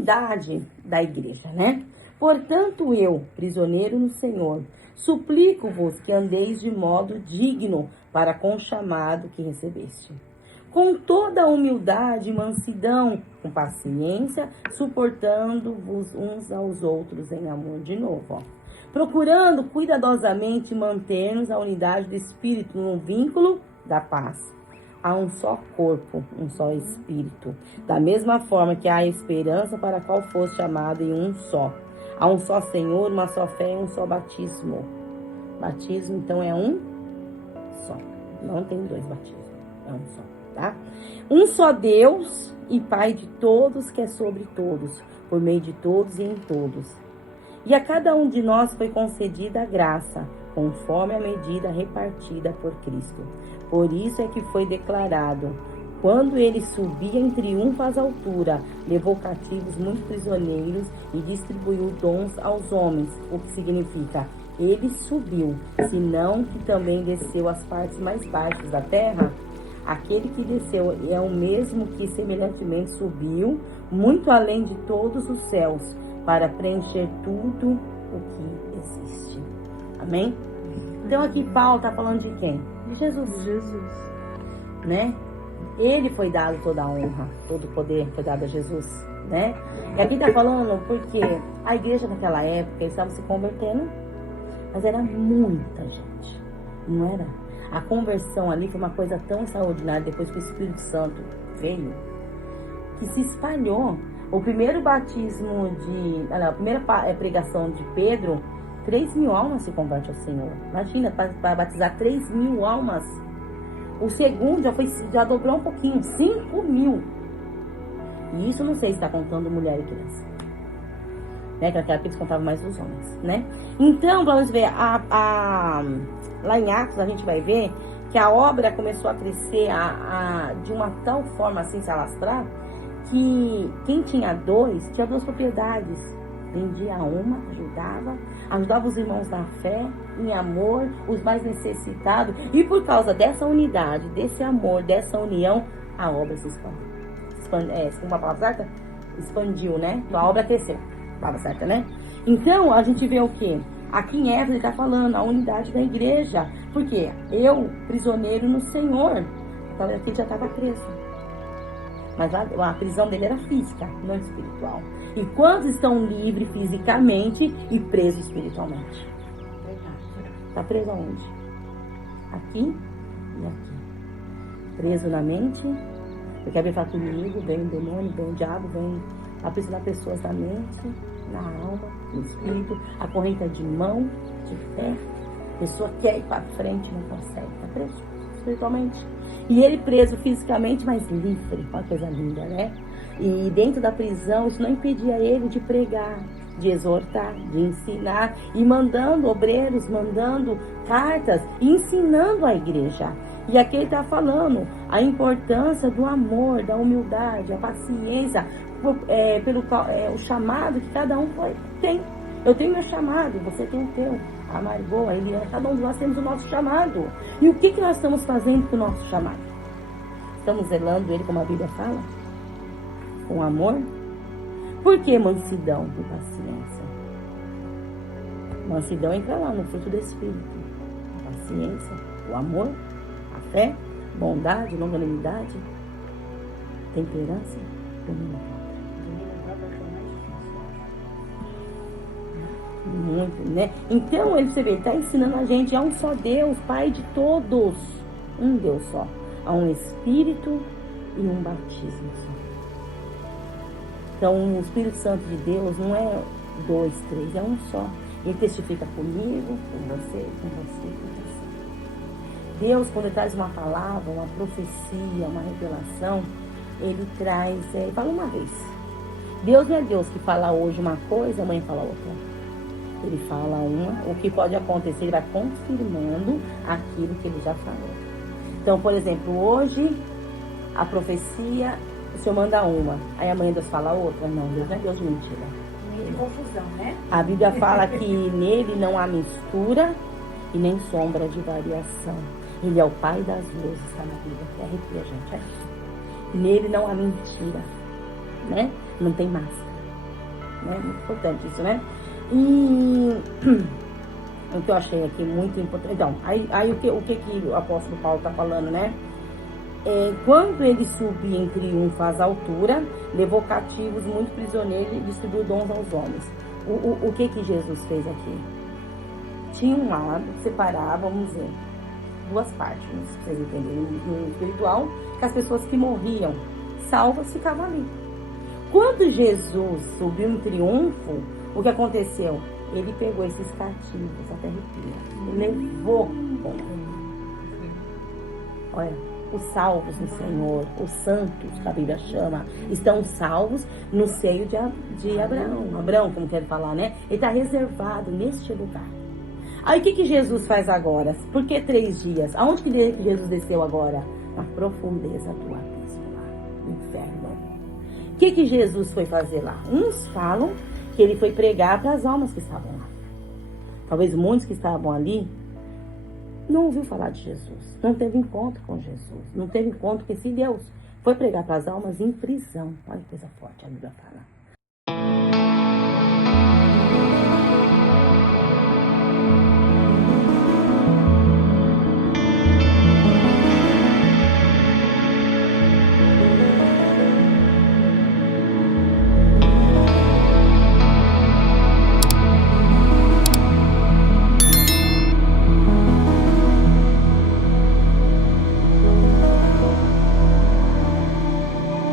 unidade da igreja, né? Portanto, eu, prisioneiro no Senhor, suplico-vos que andeis de modo digno para com o chamado que recebeste. Com toda a humildade e mansidão, com paciência, suportando-vos uns aos outros em amor. De novo, ó. Procurando cuidadosamente manter-nos a unidade do Espírito no vínculo da paz. Há um só corpo, um só Espírito. Da mesma forma que há esperança para a qual foste chamado em um só. Há um só Senhor, uma só fé e um só batismo. Batismo, então, é um só. Não tem dois batismos, é um só. Tá? Um só Deus e Pai de todos, que é sobre todos, por meio de todos e em todos. E a cada um de nós foi concedida a graça, conforme a medida repartida por Cristo. Por isso é que foi declarado: quando ele subia em triunfo às alturas, levou cativos muitos prisioneiros e distribuiu dons aos homens. O que significa? Ele subiu, senão que também desceu às partes mais baixas da terra. Aquele que desceu é o mesmo que semelhantemente subiu muito além de todos os céus, para preencher tudo o que existe. Amém? Então aqui Paulo está falando de quem? De Jesus. Jesus. Né? Ele foi dado toda a honra, todo o poder foi dado a Jesus, né? E aqui está falando porque a igreja naquela época, eles estavam se convertendo, mas era muita gente, não era? A conversão ali foi uma coisa tão extraordinária depois que o Espírito Santo veio, que se espalhou. O primeiro batismo a primeira pregação de Pedro, 3.000 almas se convertem ao Senhor. Imagina, para batizar 3.000 almas. O segundo já dobrou um pouquinho, 5.000. E isso não sei se está contando mulher e criança. Né? Que naquela época eles contavam mais dos homens, né? Então, vamos ver, lá em Atos a gente vai ver que a obra começou a crescer de uma tal forma, assim, se alastrar, que quem tinha tinha duas propriedades. Vendia uma, ajudava os irmãos na fé, em amor, os mais necessitados. E por causa dessa unidade, desse amor, dessa união, a obra se expandiu. Uma palavra certa? Expandiu, né? A obra cresceu. Palavra certa, né? Então, a gente vê o quê? Aqui em Éfeso ele está falando a unidade da igreja. Por quê? Eu, prisioneiro no Senhor. Então, aqui ele já estava preso. Mas a prisão dele era física, não espiritual. E quantos estão livres fisicamente e presos espiritualmente? Está preso aonde? Aqui e aqui. Preso na mente, porque a Bíblia fala que o inimigo vem o demônio, vem o diabo, vem aprisionar pessoas na mente, na alma, no espírito. A corrente é de mão, de pé. A pessoa quer ir para frente, não consegue. Está preso espiritualmente. E ele preso fisicamente, mas livre. Uma coisa linda, né? E dentro da prisão, isso não impedia ele de pregar, de exortar, de ensinar. E mandando obreiros, mandando cartas, e ensinando a igreja. E aqui ele está falando a importância do amor, da humildade, a paciência, o chamado que cada um tem. Eu tenho meu chamado, você tem o teu. A Margot, a Eliana, cada um de nós temos o nosso chamado. E o que nós estamos fazendo com o nosso chamado? Estamos zelando ele, como a Bíblia fala? Com amor? Por que mansidão e paciência? Mansidão entra lá no fruto do Espírito. A paciência, o amor, a fé, bondade, longanimidade, temperança, domínio. Muito, né? Então, você vê, ele está ensinando a gente, há um só Deus, Pai de todos. Um Deus só. Há um Espírito e um batismo só. Então, o Espírito Santo de Deus não é 2, 3, é um só. Ele testifica comigo, com você, com você, com você. Deus, quando ele traz uma palavra, uma profecia, uma revelação, ele traz, fala uma vez. Deus não é Deus que fala hoje uma coisa, amanhã fala outra. Ele fala o que pode acontecer, ele vai confirmando aquilo que ele já falou. Então, por exemplo, hoje, a profecia, o Senhor manda uma, aí amanhã Deus fala outra. Não, Deus não é Deus de mentira. Meio de confusão, né? A Bíblia fala que nele não há mistura e nem sombra de variação. Ele é o Pai das luzes, está na Bíblia. Arrepia, gente. Nele não há mentira, né? Não tem máscara. né? Muito importante isso, né? E o que eu achei aqui muito importante. Então, aí o que o apóstolo Paulo está falando, né? Quando ele subia em triunfo às alturas, levou cativos muitos prisioneiros e distribuiu dons aos homens. O que Jesus fez aqui? Tinha um lado, separava, vamos dizer, duas partes, pra vocês entenderem, no espiritual, que as pessoas que morriam salvas ficavam ali. Quando Jesus subiu em triunfo, o que aconteceu? Ele pegou esses cativos, até arrepia, e levou. Olha, os salvos no Senhor, os santos, que a Bíblia chama, estão salvos no seio de Abraão. Abraão, como quero falar, né? Ele está reservado neste lugar. Aí o que Jesus faz agora? Por que 3 dias? Aonde que Jesus desceu agora? Na profundeza do abismo lá, no inferno. O que Jesus foi fazer lá? Uns falam que ele foi pregar para as almas que estavam lá. Talvez muitos que estavam ali não ouviu falar de Jesus, não teve encontro com Jesus, não teve encontro com esse Deus. Foi pregar para as almas em prisão. Olha que coisa forte a Bíblia fala.